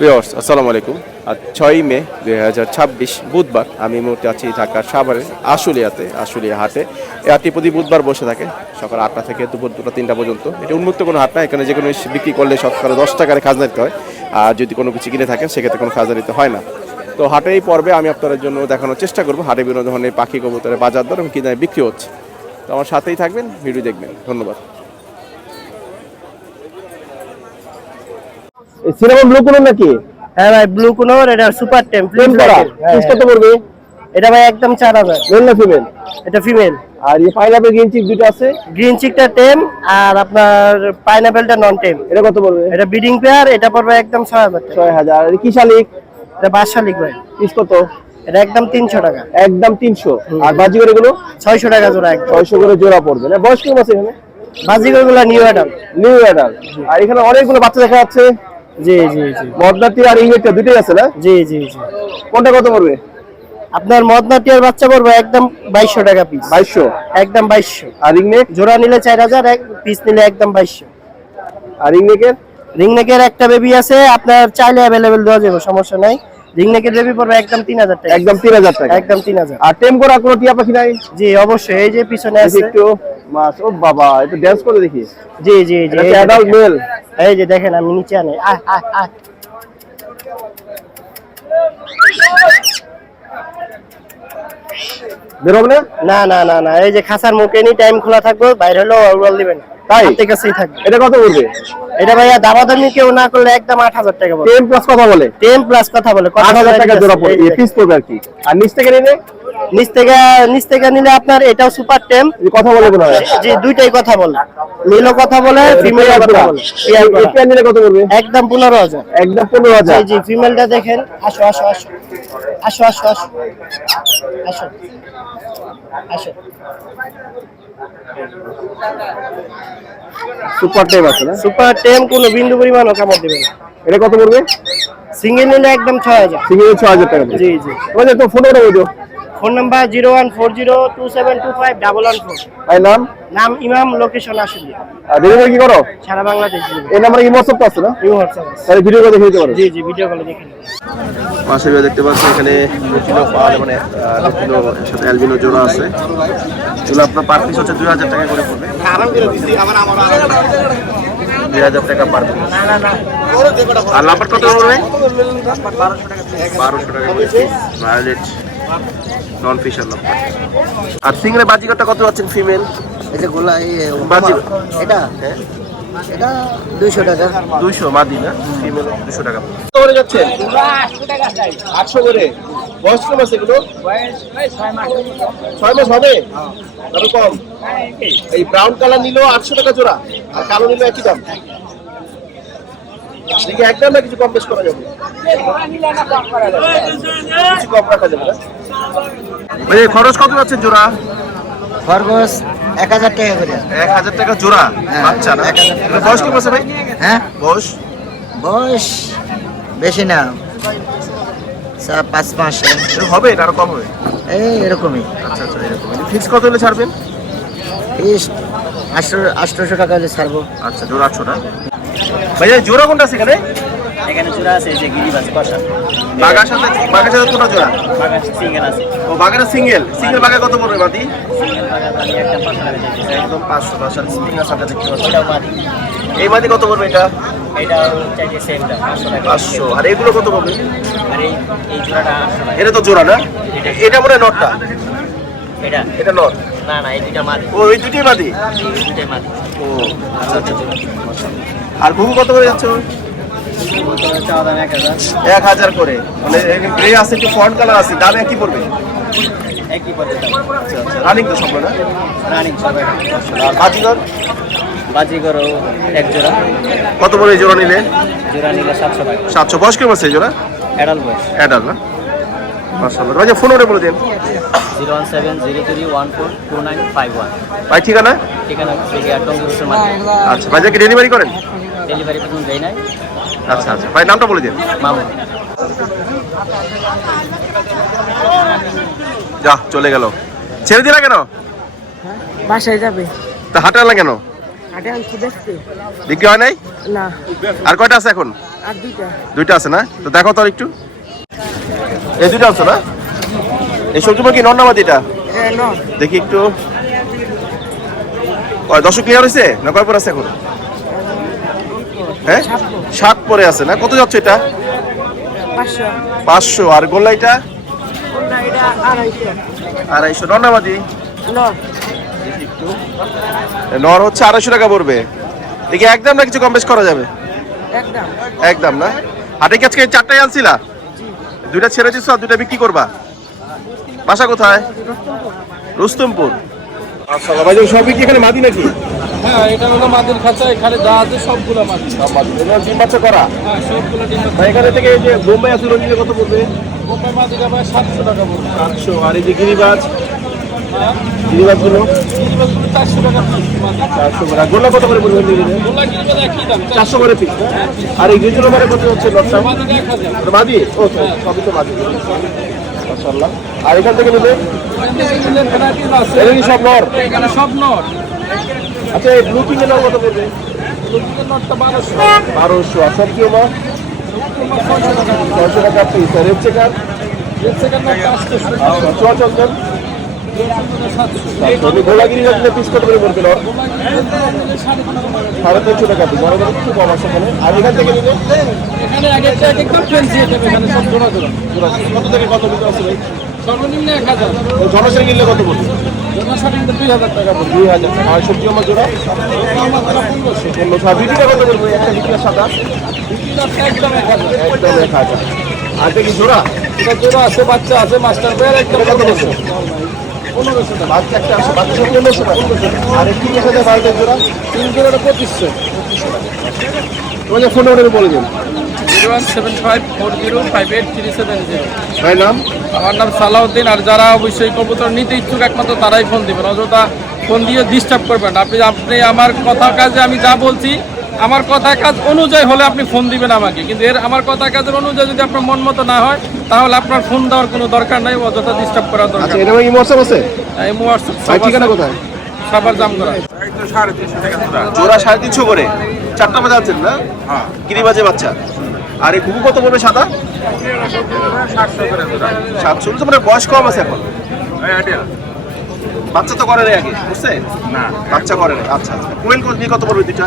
Viewers আসসালামু আলাইকুম। আজ 6 মে 2026 বুধবার। আমি এই মুহূর্তে আছি ঢাকার সাভারের আশুলিয়া হাটে। এই হাটটি প্রতি বুধবার বসে থাকে সকাল 8টা থেকে দুপুর 2টা 3টা পর্যন্ত। এটা উন্মুক্ত কোনো হাট না, এখানে যে কোনো বিক্রি করলে শতকরা 10 টাকার খাজনা দিতে হয়, আর যদি কোনো কিছু কিনে থাকে সেক্ষেত্রে কোনো খাজনা দিতে হয় না। তো হাটে এই পর্বে আমি আপনাদের জন্য দেখানোর চেষ্টা করব হাটে বিভিন্ন ধরনের পাখি কবুতরের বাজার দর এবং কী দামে বিক্রি হচ্ছে। তো আমার সাথেই থাকবেন, ভিডিও দেখবেন। ধন্যবাদ। সিনেমা ব্লু কোন নাকি? হ্যাঁ ভাই, ব্লু কোনোর এটা সুপার টেম প্লেন করা পিস কত পড়বে? এটা ভাই একদম 4000। মেল না ফিমেল? এটা ফিমেল। আর এই পাইনাপল গ্রিন চিক দুটো আছে, গ্রিন চিকটা টেম আর আপনার পাইনাপেলটা নন টেম। এটা কত পড়বে? এটা বিডিং পেয়ার, এটা পড়বে একদম 6000 টাকা। 6000। আর কি শালিক? এটা বাদশালিক ভাই। পিস কত? এটা একদম 300 টাকা। একদম 300। আর বাজিগর এগুলো 600 টাকা জোড়া একদম। 600 করে জোড়া পড়বে। না বয়স কম আছে এখানে? বাজিগরগুলো নিউ অ্যাডাল্ট। New adult. আর এখানে অনেকগুলো বাচ্চা দেখা যাচ্ছে। জি জি জি। মদনাটি আর ইংরেজটা দুটোই আছে না? জি জি জি। কোনটা কত পড়বে? আপনার মদনাটিয়ার বাচ্চা পড়বে একদম 2200 টাকা পিস। 2200। একদম 2200। আর রিংনেক জোড়া নিলে 4000, এক পিস নিলে একদম 2200। আর রিংনেকের? রিংনেকের একটা বেবি আছে, আপনার চাইলে अवेलेबल দেওয়া যাবে, সমস্যা নাই। রিংনেকের বেবি পড়বে একদম 3000 টাকা। একদম 3000 টাকা। একদম 3000। আর টেম করা কোনো টিয়া পাখি নাই? জি অবশ্যই, এই যে পিছনে আছে একটু মাছ। ও বাবা, একটু ডান্স করে দেখি। জি জি জি। এটা অ্যাডাল্ট মেল। এই যে দেখেন, আমি নিচে আনে আয় আয় আয়। বেরোবে না? না না না না, এই যে খাসার মুখ এনি টাইম খোলা থাকবে, বাইরে হলেও ওয়াল দিবেন, তাই হাতের কাছেই থাকবে। এটা কত পড়বে? এটা ভাইয়া দামাদামি কেউ না করলে একদম 8000 টাকা পড়বে। টেম প্লাস কথা বলে? 10 প্লাস কথা বলে 8000 টাকা জোড়া পড়বে, এই পিস পড়বে আর কি। আর নিচ থেকে নিলে? নিচ থেকে নিলে আপনার এটাও সুপার টেম। এই কথা বলে মনে হয়। জি, দুইটাই কথা বলে, মেলও কথা বলে, ফিমেলও কথা বলে। এটা নিলে কত পড়বে? একদম 15000। একদম 15000। জি জি। ফিমেলটা দেখেন, আসো আসো আসো আসো আসো আসো আসো আসো। সুপার টেম আছে না? সুপার টেম কোনো বিন্দু পরিমাণও কামড় দিবে না। এটা কত পড়বে? সিঙ্গেল নিলে একদম 6000। সিঙ্গেল 6000 টাকা। জি জি। তোমাদের তো ফোন নাম্বার বলো। Phone number 01402725254। ভাই নাম? নাম ইমাম, লোকেশন আশুলিয়া। আর ডেলিভারি কি করো? সারা বাংলাদেশ। এই নাম্বারে কি WhatsApp আছে না? New WhatsApp. তাহলে ভিডিও করে দেখে দিতে পারো। জি জি, ভিডিও কলে দেখে নিন। পাশে দেখতে পাচ্ছি এখানে লুটিনো পাল, মানে লুটিনো সাথে অ্যালবিনো জোড়া আছে। এগুলো আপনার পার পিস হচ্ছে 2000 টাকা করে পড়বে। 2000 টাকা পার পিস। আর লাম্বার কত পড়বে? 1200 টাকা করে। ভায়োলেট নন ফিশার লাম্বার। আর সিঙ্গেল বাজিগরটা কত পাচ্ছেন ফিমেল? এই যে গোলা বাজিগর এটা হ্যাঁ এটা 200 টাকা। 200 মাদি না, ফিমেল 200 টাকা। কত করে যাচ্ছে? 800 করে। বয়স কম আছে এগুলো? 6 মাস হবে? তবে কম। এই ব্রাউন কালার নিলেও 800 টাকা জোড়া, আর কালো নিলেও একই দাম। দেখি একদম না কিছু কম বেশ করা যাবে? কিছু কম রাখা যাবে না? ভাই খরচ কত যাচ্ছে জোড়া? খরগোশ 1000 টাকা করে। 1000 টাকা জোড়া। আচ্ছা না, বয়স কম আছে ভাই? হ্যাঁ, বয়স বয়স বেশি না, 5 মাস এরকম হবে না, আরো কম হবে? এই এরকমই। আচ্ছা আচ্ছা, এরকম। ফিক্স কত হলে ছাড়বেন? 800 টাকা হলে ছাড়বো। আচ্ছা, জোড়া 800 না। ভাইয়া জোড়া কোনটা আছে এখানে? এখানে জোড়া আছে, এই যে গিরিবাজ কষা। বাগার সাথে কোনটা জোড়া? বাগান সিঙ্গেল আছে। ও বাগাটা সিঙ্গেল বাগা কত পড়বে মাদি? সিঙ্গেল বাগান আমি একদম 500 টাকা দিতেছি। একদম 500 টাকা স্প্রিং আছে দেখতে পাচ্ছি। এটাও মাদি। এই মাদি কত পড়বে এটা? এটাও চাইছে সেম দাম, 500 টাকা। 500। আর এগুলো কত পড়বে? আর এই জোড়াটা 800 টাকা। এটা তো জোড়া না? এটা মনে হয় নটটা। এটা নট না না, এই দুইটা মাদি। ও এই দুটোই মাদি? এই দুইটাই মাদি। ও আচ্ছা আচ্ছা, মাশাআল্লাহ। আর ঘুঘু কত করে যাচ্ছে? 1000 করে। মানে গ্রে আছে, একটু ফন্ট কালার আছে, দাম একই পড়বে? একই পড়বে দাম। আচ্ছা আচ্ছা, রানিং তো সব না? রানিং সবাই। আর বাজিগর? বাজিগরও এক জোড়া। কত পড়বে এই জোড়া নিলে? জোড়া নিলে 700 টাকা। 700। বয়স কেমন আছে এই জোড়া? অ্যাডাল্ট বয়স। অ্যাডাল্ট না? মাশাআল্লাহ। ভাই ফোন করে বলে দেন। 01703142951। ভাই ঠিকানা? ঠিকানা থেকে একদম দূরের মার্কেট। আচ্ছা, ভাই কি ডেলিভারি করেন? ডেলিভারি পর্যন্ত দেয় নাই। আচ্ছা আচ্ছা, ভাই নামটা বলে দিন। মামু। যা চলে গেল, ছেড়ে দিলা কেন? বাসায় যাবে। তা হাটে আনলা কেন? হাটে আনছি দেখতে। বিক্রি হয় নাই? না আর কয়টা আছে এখন? আর দুইটা দুইটা আছে না? তো দেখো তো আর একটু। এই দুইটা আছে না? এই সবজি কি নর না মাদি এটা? দেখি একটু। ওই দর্শক ক্লিয়ার হয়েছে না কয় পর আছে এখন? হ্যাঁ 7 পরে আছে না? কত যাচ্ছে এটা? 500। আর গোল্লা এটা? 250। নর না মাদি? দেখি একটু। নর হচ্ছে 250 টাকা পড়বে। দেখি একদম না কিছু কম বেশ করা যাবে? একদম না। হাটে কি আজকে 4টাই আনছিলা? দুইটা ছেড়ে দিছো আর দুইটা বিক্রি করবা? বাসা কোথায়? রুস্তমপুর। আচ্ছা ভাই, সবই কি এখানে মাদি নাকি? হ্যাঁ, এটা হলো মাদির খাঁচা, এখানে যা আছে সবগুলো মাদি। সব মাদি। এগুলো ডিম বাচ্চা করা? হ্যাঁ, সবগুলো ডিম বাচ্চা। ভাই এখানে থেকে এই যে বোম্বাই আছে রঙিনে কত পড়বে? বোম্বাই মাদিটা ভাই 700 টাকা পড়বে। 700। আর এই যে গিরিবাজ? হ্যাঁ, গিরিবাজগুলো? গিরিবাজগুলো 400 টাকা পিস মাদি। 400 করে। আর গোল্লা কত করে পড়বে? গোল্লা গিরিবাজ একই দাম, 400 করে পিস। আর এই গিরিজের মানে কত হচ্ছে লটটা? মাদিটা 1000। এটা মাদি? ও তো সবই তো মাদি। মাশাআল্লাহ। আর এখান থেকে নেবে? এখানে ভ্যারাইটিস আছে। এগুলো কি সব নর? এখানে সব নর। আচ্ছা, এই ব্লু কিং এর নর কত পড়বে? লুকিং নরটা 1200। 1200। আর সব কি আমার? 600 টাকা পিস। আর রেড চেকার? রেড সেকেন্ড নর 800 টাকা। আচ্ছা, চুয়াচন্দন? 700। তুমি গোলাগিরি রাখলে পিস কত করে পড়বে নর? গোল্লা গিরিবাজ 350 350 টাকা পিস। বড় বড় কিছু কম আছে এখানে। আর এখান থেকে নিবে? এখানে এক একটা এক একটা ফেন্সি আইটেম, এখানে সব জোড়া জোড়া। কত থেকে কত ভিতরে আছে ভাই? সর্বনিম্ন 1000। ও জনসের কিনলে কত পড়বে? জোড়া শাড়িতে 2000 টাকা পড়বে। 2000 টাকা। আর সবজি আমার জোড়া? আমার জোড়া 1500। 1500। আর বিটিটা কত পড়বে? একটা বিটি আর সাদা? বিক্রিটা একদম 1000। একদম 1000। আর এটা কি জোড়া? এটা জোড়া আছে, বাচ্চা আছে, মাস্টার পেয়ার একদম কত পড়বে? 1500 টাকা। বাচ্চা একটা আছে, বাচ্চা সব 1500 টাকা। আর এই তিনের সাথে বারোটা জোড়া? 3 জোড়াটা 2500। তোমাদের ফোন নাম্বারে বলে দিন। 01754058370। ভাই নাম? আমার নাম সালাউদ্দিন। আর যারা অবশ্যই কবুতর নিতে ইচ্ছুক একমাত্র তারাই ফোন দিবেন, অযথা ফোন দিয়ে ডিস্টার্ব করবেন না। আপনি আমার কথা কাজে আমি যা বলছি, আমার কথা কাজ অনুযায়ী হলে আপনি ফোন দিবেন আমাকে, কিন্তু আমার কথা কাজের অনুযায়ী যদি আপনার মন মতো না হয় তাহলে আপনার ফোন দেওয়ার কোনো দরকার নাই, অযথা ডিস্টার্ব করার দরকার আচ্ছা, এটা কি হোয়াটসঅ্যাপ আছে? এই হোয়াটসঅ্যাপ ভাই ঠিকানা কোথায়? সবার জাম করা। জোড়া 350 করে। 4টা বাজে আনছেন না? হ্যাঁ। গিরিবাজে বাচ্চা। আর এই কুকু কত পড়বে সাদা? 700 তো মানে বয়স কম আছে এখন। বাচ্চা তো করে নাই আগে, বুঝছে? না, বাচ্চা করে নাই। আচ্ছা আচ্ছা। কোয়েল কত পড়বে দুইটা?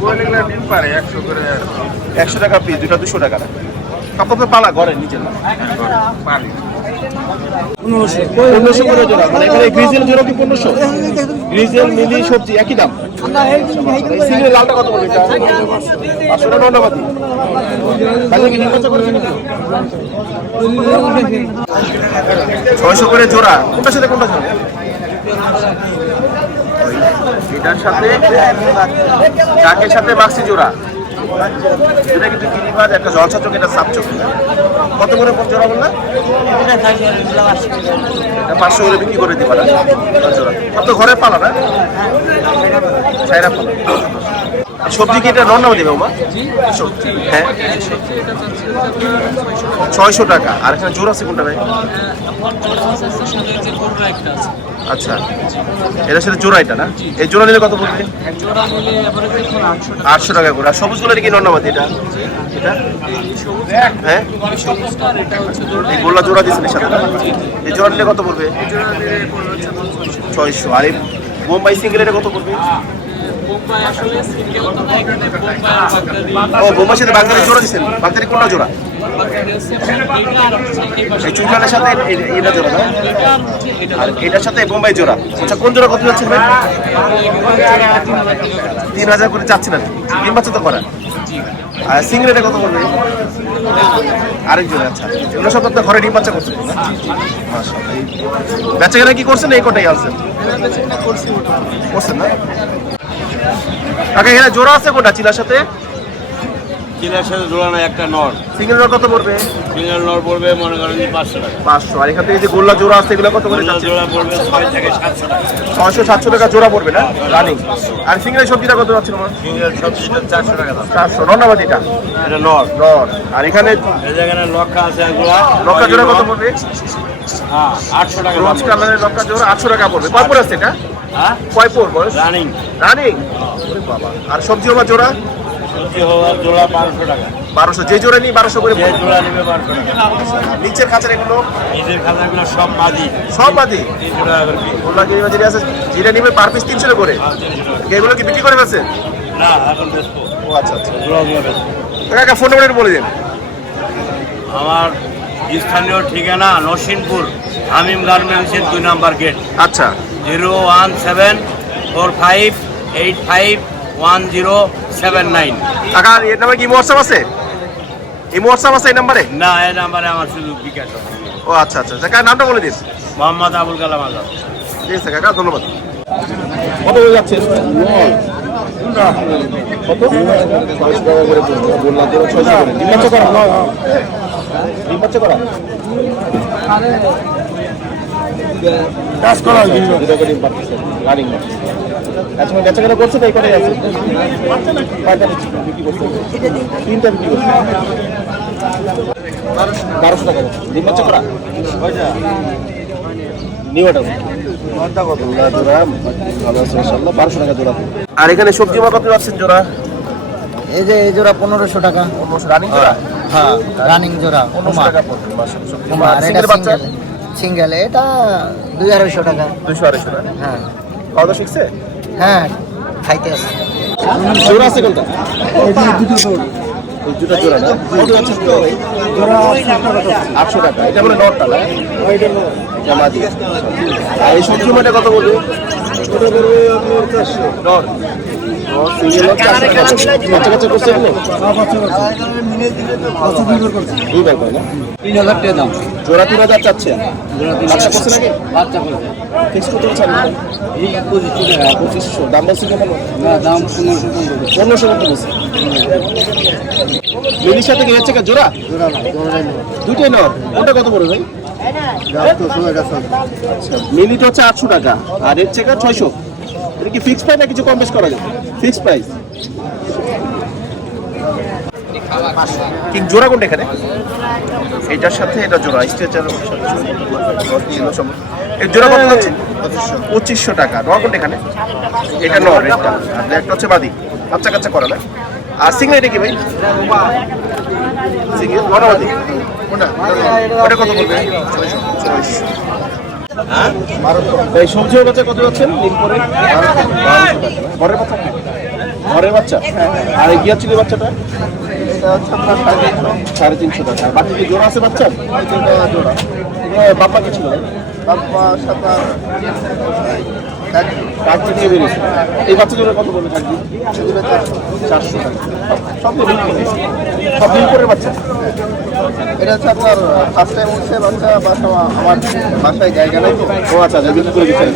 কোয়েল এগুলা ডিম পারে 100 করে। 100 টাকা পিস, দুইটা 200 টাকা। কাপড়ে পালা ঘরে নিচে না? পানি। 1500 করে জোড়া। মানে এখানে গ্রিজেল জোড়া কি 1500? গ্রিজেল মিলি সবজি একই দাম। এই সিঙ্গেল লালটা কত পড়বে এটা? 500 টাকা নন্দাবাদি। তাহলে কি নির্বাচন করেছেন নাকি? 600 করে জোড়া। কোনটার সাথে কোনটা জোড়া? এটার সাথে কাকের সাথে মাক্সি জোড়া। এটা কিন্তু গিরিবাজ, একটা জলসা চোখ, এটা সাপ চোখ। কত করে জোড়া বললা? এটা 500 করে বিক্রি করে দিবা না? জোড়া কত ঘরে পালা না? ছাইরা পালা। সবজি কি এটা নন্না দিবে ওমা? সবজি হ্যাঁ 600 টাকা। আর এখানে জোড়া আছে কোনটা ভাই? আচ্ছা, এটার সাথে জোড়া এটা না? এই জোড়া নিলে কত পড়বে? 800 টাকা করে। আর সবুজগুলো কি নন্নামাদি এটা? এটা হ্যাঁ, এই গোল্লা জোড়া দিচ্ছেন সাথে না? এই জোড়া নিলে কত পড়বে? 600। আর এই বোম্বাই সিঙ্গেল এটা কত পড়বে? ও বোম্বাই সাথে বাগদারি জোড়া দিচ্ছেন? বাগদারি কোনটা জোড়া? এই চুলকানের সাথে এটা জোড়া না? আর এটার সাথে বোম্বাই জোড়া। আচ্ছা, কোন জোড়া কত যাচ্ছেন ভাই? 3000 করে যাচ্ছে না? ডিম বাচ্চা তো করা। আর সিঙ্গেল এটা কত পড়বে? আরেক জোড়া। আচ্ছা, এগুলো সব আপনার ঘরে ডিম বাচ্চা করছেন? বেচা কেনা কি করছেন? এই কটাই আনছেন? করছেন না? কাকা এখানে জোড়া আছে কোনটা চিলার সাথে? চিলার সাথে জোড়া না, একটা নর। সিঙ্গেল নর কত পড়বে? সিঙ্গেল নর পড়বে মনে করেন 500 টাকা। 500। আর এখান থেকে যে গোল্লা জোড়া আছে এগুলো কত করে যাচ্ছে? জোড়া পড়বে 6 থেকে 700 টাকা। 600-700 টাকা জোড়া পড়বে না রানিং? আর সিঙ্গেল সবজিটা কত যাচ্ছে তোমার? সিঙ্গেল সবজিটা 400 টাকা দাম। 400। নন্নাবাদিটা? এটা নর। নর। আর এখানে এই জায়গায় লক্কা আছে, এগুলা লক্কা জোড়া কত পড়বে? হ্যাঁ 800 টাকা। রোজ কালারের লক্কা জোড়া 800 টাকা পড়বে। কয় পর আছে এটা? হ্যাঁ কয় পর বয়স? রানিং। রানিং? ওরে বাবা। আর সবজি ওবা জোড়া? সবজি হওয়ার জোড়া 1200 টাকা। 1200, যে জোড়া নিই 1200 করে যে পড়বে। জোড়া নেবে 1200 টাকা। আর নিচের খাঁচার এগুলো নিজের খাতাগুলো সব বাদি সব বাদি 300 টাকা করে পিস। গোল্লা যেটা আছে যেটা নিবে পার পিস 300 করে। এগুলো কি বিক্রি করে ফেলছেন? না এখন বেচবো। ও আচ্ছা আচ্ছা। জোড়াগুলো বেচবো। কাকা ফোন নাম্বার বলে দিন। আমার স্থানীয় ঠিকানা নরসিংপুর হামিম গার্মেন্টসের 2 নাম্বার গেট। আচ্ছা 01745851079। কাকা এর নাম্বার কি হোয়াটসঅ্যাপ আছে? এই হোয়াটসঅ্যাপ আছে এই নাম্বারে? না এই নাম্বারে আমার শুধু বিকাশ আছে। ও আচ্ছা আচ্ছা। কাকা নামটা বলে দিন। মোহাম্মদ আবুল কালাম আজাদ। ঠিক আছে কাকা, ধন্যবাদ। কত হয়ে যাচ্ছে? কত? 500 টাকা করে বললাম, 600 করে। ডিম বাচ্চা করা? ডিম বাচ্চা করা? কাজ করা দুটো করে ডিম পাচ্ছে, রানিং বাচ্চা। আচ্ছা বেচা কেনা করছো তো এই কটাই আছে? কয়টা বিক্রি করছো? 3টা বিক্রি করছো। 1200 টাকা ডিম বাচ্চা করা? নিউটা জোড়া ভালো আছে ইনশাআল্লাহ। 1200 টাকা জোড়া। আর এখানে সবজি বা কত যাচ্ছেন জোড়া? এই যে এই জোড়া 1500 টাকা। 1500 রানিং জোড়া? হ্যাঁ রানিং জোড়া 1500 টাকা পড়বে মাশাআল্লাহ। সবজি কুমার, আর এটা সিঙ্গেল বাচ্চা সিঙ্গেল এটা 200-250 টাকা। 200-250 টাকা। হ্যাঁ খাওয়া দাওয়া শিখছে? হ্যাঁ খাইতে আছে। জোড়া আছে কোনটা? এই দুটো জোড়া না? কত যাচ্ছে জোড়া? 800 টাকা। এটা বলে নটটা না? এটা মাদি। আর এই সবজি মাটা কত বলবে? এটা বলবে আপনার 400 নট। সিঙ্গেল নট 400 টাকা। বাচ্চা কাচ্চা করছে এগুলো? দুইবার করে না? 3000 টাকা দাম। জোড়া 3000 চাচ্ছে। বাচ্চা করছে নাকি? বাচ্চা করছে। ফিক্স কত ছাড়বে? এই 2500 টাকা। 2500। দাম বলছে কেমন? না দাম 1500 টাকা। 1500 মতো বলছে। মিলির সাথে কি হচ্ছে জোড়া? দুটোই নট। ওটা কত পড়বে ভাই? আচ্ছা মিলিটা হচ্ছে 800 টাকা আর এর চেকা 600। এটা কি ফিক্স প্রাইস না কিছু কম বেশ করা যায়? Fix price. কি জোড়া কোনটা এখানে? এটার সাথে এটা জোড়া স্ট্রেচার ছিল সব। এই জোড়া কত যাচ্ছে? 2500 টাকা। নর কোনটা এখানে? এটা নর, এটা আর একটা হচ্ছে বাদি। বাচ্চা কাচ্চা করে না। আর সিঙ্গেল এটা কি ভাই? সিঙ্গেল নরবাদি। ওটা কত বলবে? 600। হ্যাঁ 1200। এই সবজি বাচ্চা কত যাচ্ছেন দিন পরে? 1200 টাকা। ঘরের বাচ্চা? ঘরের বাচ্চা। আর এই গিয়া চিলি বাচ্চাটা? এটা হচ্ছে আপনার 350 টাকা। আর বাকি কি জোড়া আছে বাচ্চা? জোড়া। বাপ্পা কি ছিল? বাপ্পা সাথে কাকটি দিয়ে বেরিয়েছে। এই বাচ্চা জোড়া কত বলবে কাকটি? 400 টাকা। সব দিন পরে বাচ্চা? এটা হচ্ছে আপনার ফার্স্ট টাইম হচ্ছে বাচ্চা, বাসা আমার বাসায় জায়গা নেই তো। ও আচ্ছা আচ্ছা বিক্রি করে দিচ্ছেন।